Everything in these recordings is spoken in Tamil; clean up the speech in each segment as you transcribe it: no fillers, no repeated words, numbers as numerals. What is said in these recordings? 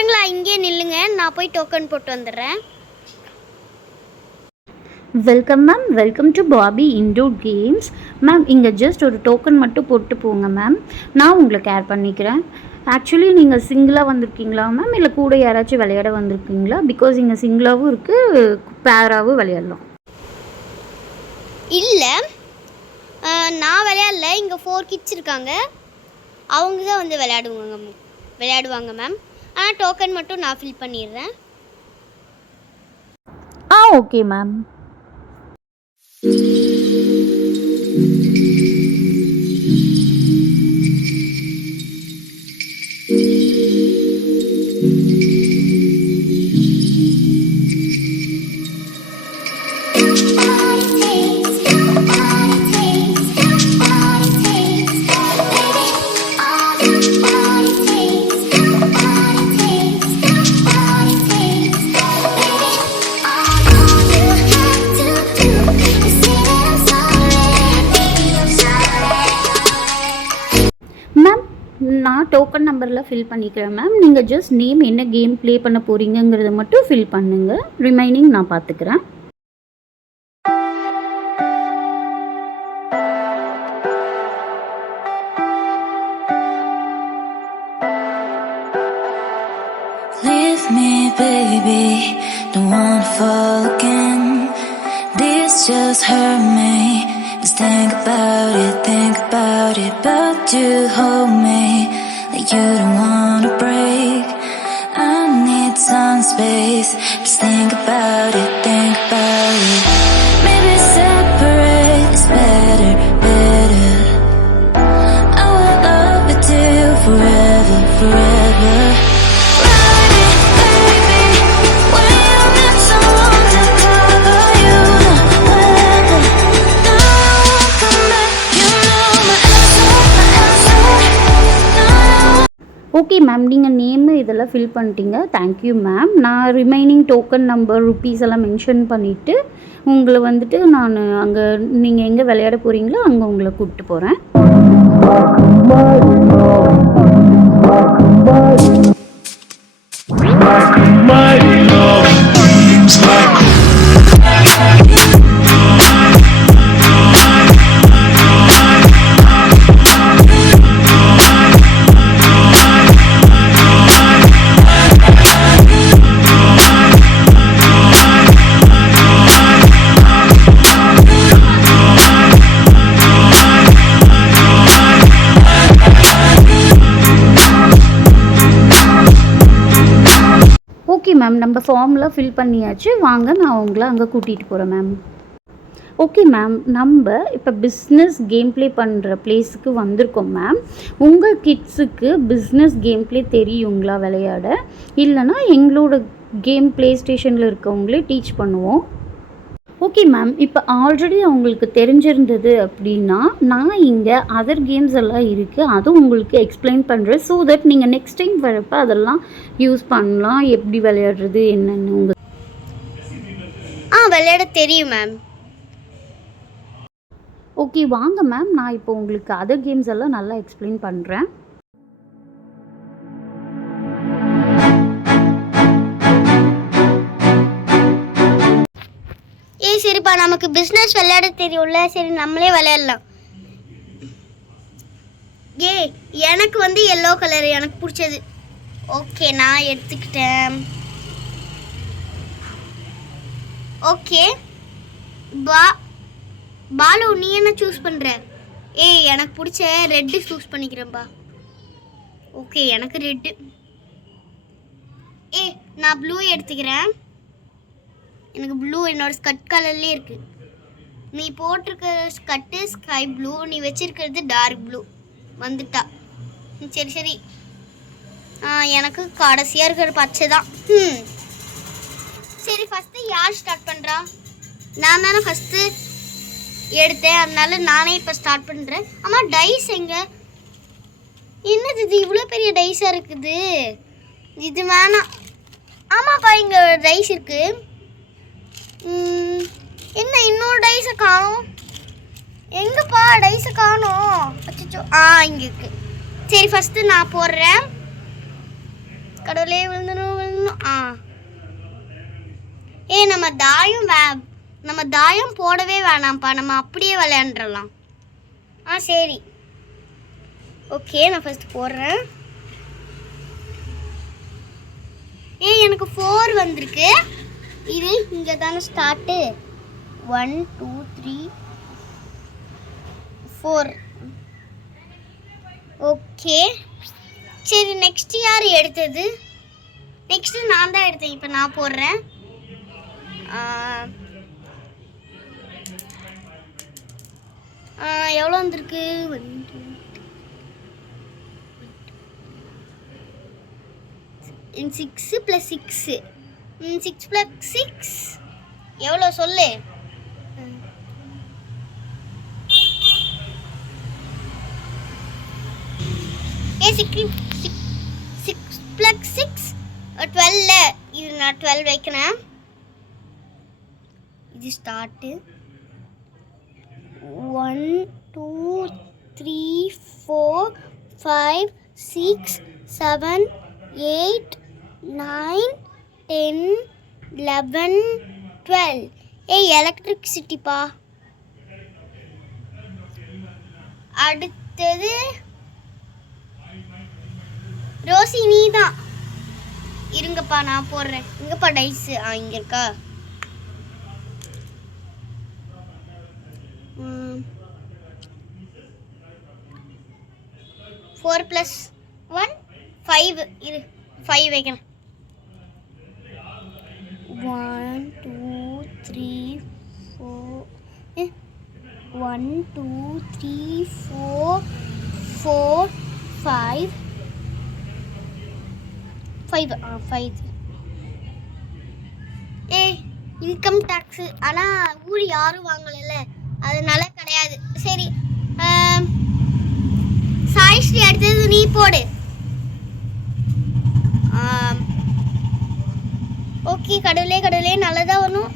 பசங்களா இங்கே நில்லுங்க, நான் போய் டோக்கன் போட்டு வந்துடுறேன். Welcome ma'am, welcome to Bobby indoor games. Ma'am இங்கே ஜஸ்ட் ஒரு டோக்கன் மட்டும் போட்டு போங்க மேம், நான் உங்களை கேர் பண்ணிக்கிறேன். ஆக்சுவலி நீங்கள் சிங்கிளாக வந்திருக்கீங்களா மேம், இல்லை கூட யாராச்சும் விளையாட வந்திருக்கீங்களா? பிகாஸ் இங்கே சிங்கிளாகவும் இருக்குது, பேராகவும் விளையாடலாம். இல்லை, நான் விளையாடல. இங்கே 4 கிட்ஸ் இருக்காங்க, அவங்க தான் வந்து விளையாடுவாங்க மேம். ஆனால் டோக்கன் மட்டும் நான் ஃபில் பண்ணிடுறேன். Okay ma'am. நான் டோக்கன் நம்பரில் ஃபில் பண்ணிக்கிறேன் மேம். நீங்கள் ஜஸ்ட் நேம் என்ன கேம் ப்ளே பண்ண போகிறீங்கிறத மட்டும் ஃபில் பண்ணுங்கள், ரிமைனிங் நான் பார்த்துக்கிறேன். Leave me baby, don't wanna fall again. This just hurt me. Just think about it, but you hold me like you don't wanna break. I need some space. Just think about it. Maybe separate is better. I will love you till forever. Okay ma'am, நீங்கள் நேமு இதெல்லாம் ஃபில் பண்ணிட்டீங்க, தேங்க்யூ மேம். நான் ரிமைனிங் டோக்கன் நம்பர் ருப்பீஸ் எல்லாம் மென்ஷன் பண்ணிவிட்டு உங்களை வந்துட்டு நான் அங்கே நீங்கள் எங்கே விளையாட போகிறீங்களோ அங்கே உங்களை கூப்பிட்டு போகிறேன். ஓகே மேம், நம்ம ஃபார்ம்லாம் ஃபில் பண்ணியாச்சு, வாங்க நான் உங்களை அங்கே கூட்டிகிட்டு போகிறேன் மேம். ஓகே மேம், நம்ம இப்போ பிஸ்னஸ் கேம் ப்ளே பண்ணுற பிளேஸுக்கு வந்திருக்கோம் மேம். உங்கள் கிட்ஸுக்கு பிஸ்னஸ் கேம் ப்ளே தெரியுங்களா விளையாட? இல்லைனா எங்களோட கேம் ப்ளே ஸ்டேஷனில் இருக்கவங்களே டீச் பண்ணுவோம். ஓகே மேம், இப்போ ஆல்ரெடி அவங்களுக்கு தெரிஞ்சிருந்தது அப்படின்னா நான் இங்கே அதர் கேம்ஸ் எல்லாம் இருக்குது, அதுவும் உங்களுக்கு எக்ஸ்பிளைன் பண்ணுறேன். ஸோ தட் நீங்கள் நெக்ஸ்ட் டைம் வரப்போ அதெல்லாம் யூஸ் பண்ணலாம், எப்படி விளையாடுறது என்னென்னு உங்களுக்கு. விளையாட தெரியும் மேம். ஓகே வாங்க மேம், நான் இப்போ உங்களுக்கு அதர் கேம்ஸ் எல்லாம் நல்லா எக்ஸ்பிளைன் பண்ணுறேன். சரிப்பா, நமக்கு பிஸ்னஸ் விளையாட தெரியும்ல, சரி நம்மளே விளையாடலாம். எனக்கு வந்து எல்லோ கலர் எனக்கு பிடிச்சது. ஓகே, நான் எடுத்துக்கிட்டேன். ஓகே பாலு, நீ என்ன சூஸ் பண்ணுற? எனக்கு பிடிச்ச ரெட்டு சூஸ் பண்ணிக்கிறேன்ப்பா. ஓகே, எனக்கு ரெட்டு. நான் ப்ளூ எடுத்துக்கிறேன். எனக்கு ப்ளூ என்னோட ஸ்கட் கலர்லேயே இருக்குது. நீ போட்டிருக்க ஸ்கட்டு ஸ்கை ப்ளூ, நீ வச்சிருக்கிறது டார்க் ப்ளூ வந்துட்டா. சரி எனக்கு கடைசியாக இருக்கிற பச்சை தான். சரி, ஃபஸ்ட்டு யார் ஸ்டார்ட் பண்ணுறா? நான் தானே ஃபஸ்ட்டு எடுத்தேன், அதனால நானே இப்போ ஸ்டார்ட் பண்ணுறேன். ஆமாம், டைஸ் எங்கே? என்னது இது இவ்வளோ பெரிய டைஸாக இருக்குது? இது வேணாம். ஆமாப்பா, இங்கே டைஸ் இருக்குது. என்ன இன்னொரு டைஸை காணோம்? எங்கப்பா டைஸை காணோம்? அச்சோ, இங்கே இருக்கு. சரி, ஃபஸ்ட்டு நான் போடுறேன். கடவுளே விழுந்தணும். நம்ம தாயம் போடவே வேணாம்ப்பா, நம்ம அப்படியே விளையாண்டுறலாம். சரி ஓகே, நான் ஃபர்ஸ்ட் போடுறேன். எனக்கு 4 வந்திருக்கு. இது இங்கே தானே ஸ்டார்ட்டு. 1 2 3 4. ஓகே சரி, நெக்ஸ்ட் யார் எடுத்தது? நெக்ஸ்ட் நான் தான் எடுத்தேன். இப்போ நான் போடுறேன். எவ்வளோ வந்திருக்கு? 6 + 6 6 + 6 எவ்வளோ சொல்லு? 6 + 6 12. இது நான் 12 வைக்கிறேன். இது ஸ்டார்ட்டு. 1 2 3 4 5 6 7 8 9 10 11 12. எலக்ட்ரிசிட்டிப்பா. அடுத்தது ரோசி, நீ தான். இருங்கப்பா நான் போடுறேன். இங்கப்பா டைஸ். இங்க இருக்கா? 4 + 1 5. இரு 5 வைக்கிறேன். 1 2 3 4 1 2 3 4 4 5 5. இன்கம் டேக்ஸ் ஆனால் ஊர் யாரும் வாங்கலைல்ல, அதனால கிடையாது. சரி சாய்ஸ்ரீ, அடுத்தது நீ போடு. ஓகே கடவுளே நல்லதா வரணும்.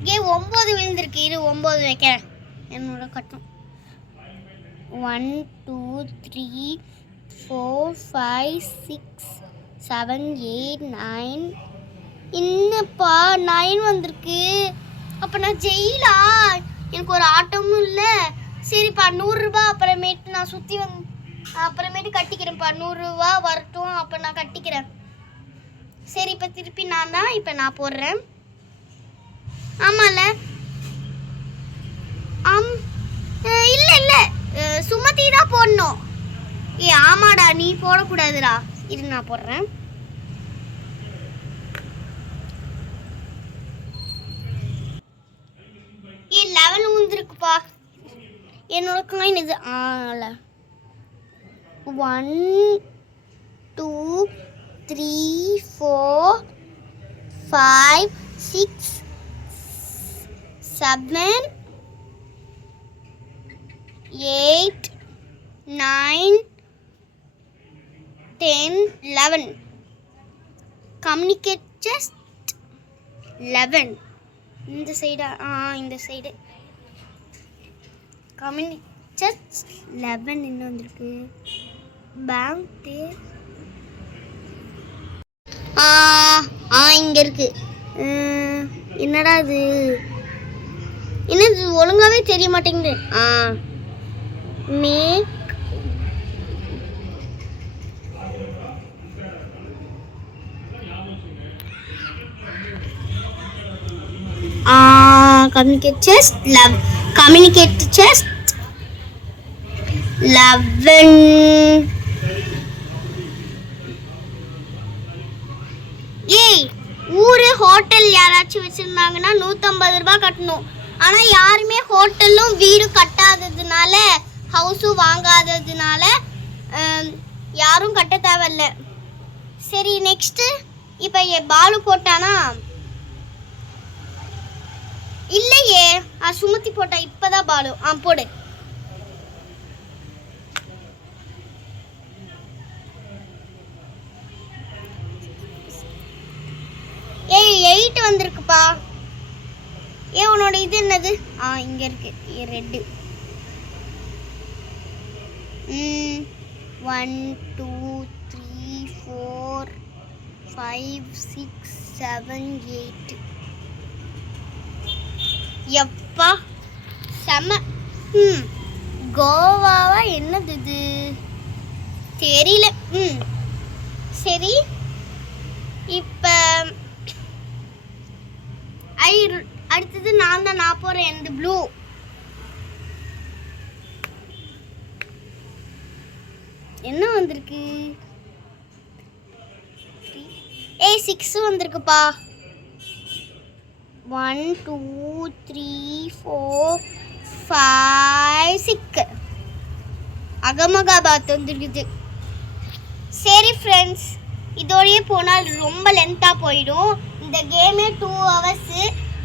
இங்கே 9 விழுந்திருக்கு. இரு 9 வைக்கிறேன். என்னோட கட்டம் 1 2 3 4 5 6 7 8 9. என்னப்பா 9 வந்திருக்கு. அப்போ நான் ஜெயிலா? எனக்கு ஒரு ஆட்டமும் இல்லை. சரிப்பா 100 ரூபா அப்புறமேட்டு நான் சுற்றி அப்புறமேட்டு கட்டிக்கிறேன்ப்பா. 100 ரூபா வரட்டும், அப்போ நான் கட்டிக்கிறேன். சரி இப்போ திருப்பி நான் தான். இப்போ நான் போடுறேன். ஆமால இல்லை சுமதி தான் போடணும். ஆமாடா, நீ போடக்கூடாதுடா. இது நான் போடுறேன். ஏ 11 வந்துருக்குப்பா. என்னோட காயின் இது. 1 2 3 4 5 6 7 8 9 10 11. Communicate just 11. இந்த சைடா? இந்த சைடு கம்யூனிகேட் ஜஸ்ட் 11. இன்னும் வந்திருக்கு. பேங்க் இங்க இருக்கு. என்னடா இது? என்னது ஒழுங்காவே தெரிய மாட்டேங்குது. மேக் கம்யூனிகேட் செஸ்ட் 11. ஊரு ஹோட்டல் யாராச்சும் வச்சிருந்தாங்கன்னா 150 ரூபாய் கட்டணும். ஆனால் யாருமே ஹோட்டலும் வீடு கட்டாததுனால, ஹவுஸும் வாங்காததுனால யாரும் கட்ட தேவையில்ல. சரி நெக்ஸ்ட்டு இப்போ பாலு போட்டானா? இல்லையே, சுமத்தி போட்டா. இப்போதான் பாலு. போடு. ஒயிட் வந்திருக்குப்பா. உன்னோட இது என்னது? இங்க இருக்கு ரெட். 1 2 3 4 5 6 7 8. எப்பா செம. கோவாவா என்னது இது தெரியல. சரி, இப்போ அடுத்தது நான் போகிறேன். இந்த ப்ளூ என்ன வந்திருக்கு? 6 வந்திருக்குப்பா. 1 2 3 4 5 6 அகமதாபாத் வந்துருக்குது. சரி ஃப்ரெண்ட்ஸ், இதோடயே போனால் ரொம்ப லென்த்தாக போயிடும். இந்த கேமே 2 hours.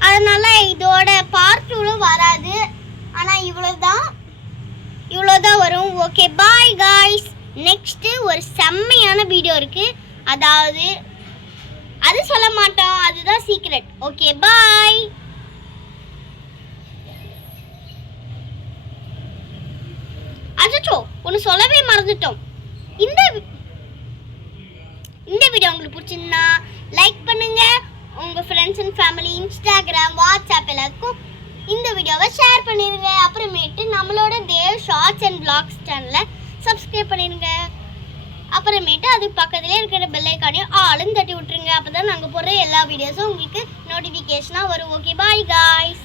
அதனால இதோட பார்ட் 2 வராது. ஆனால் இவ்வளோதான் வரும். Okay, bye guys. நெக்ஸ்ட்டு ஒரு செம்மையான வீடியோ இருக்குது. அதாவது அது சொல்ல மாட்டோம், அதுதான் சீக்ரெட். ஓகே, பாய். அச்சோ, ஒன்று சொல்லவே மறந்துட்டோம். இந்த வீடியோ உங்களுக்கு பிடிச்சிருந்தா லைக் பண்ணுங்க. உங்க friends and family, Instagram, WhatsApp எல்லாருக்கும் இந்த வீடியோவை ஷேர் பண்ணிடுங்க. அப்புறமேட்டு நம்மளோட தேவ் ஷார்ட்ஸ் அண்ட் vlogs சேனலை சப்ஸ்கிரைப் பண்ணிடுங்க. அப்புறமேட்டு அதுக்கு பக்கத்துலேயே இருக்கிற பெல் ஐக்கானையும் ஆளும் தட்டி விட்டுருங்க. அப்போ தான் நாங்கள் போடுற எல்லா வீடியோஸும் உங்களுக்கு நோட்டிஃபிகேஷனாக வரும். Okay, bye guys.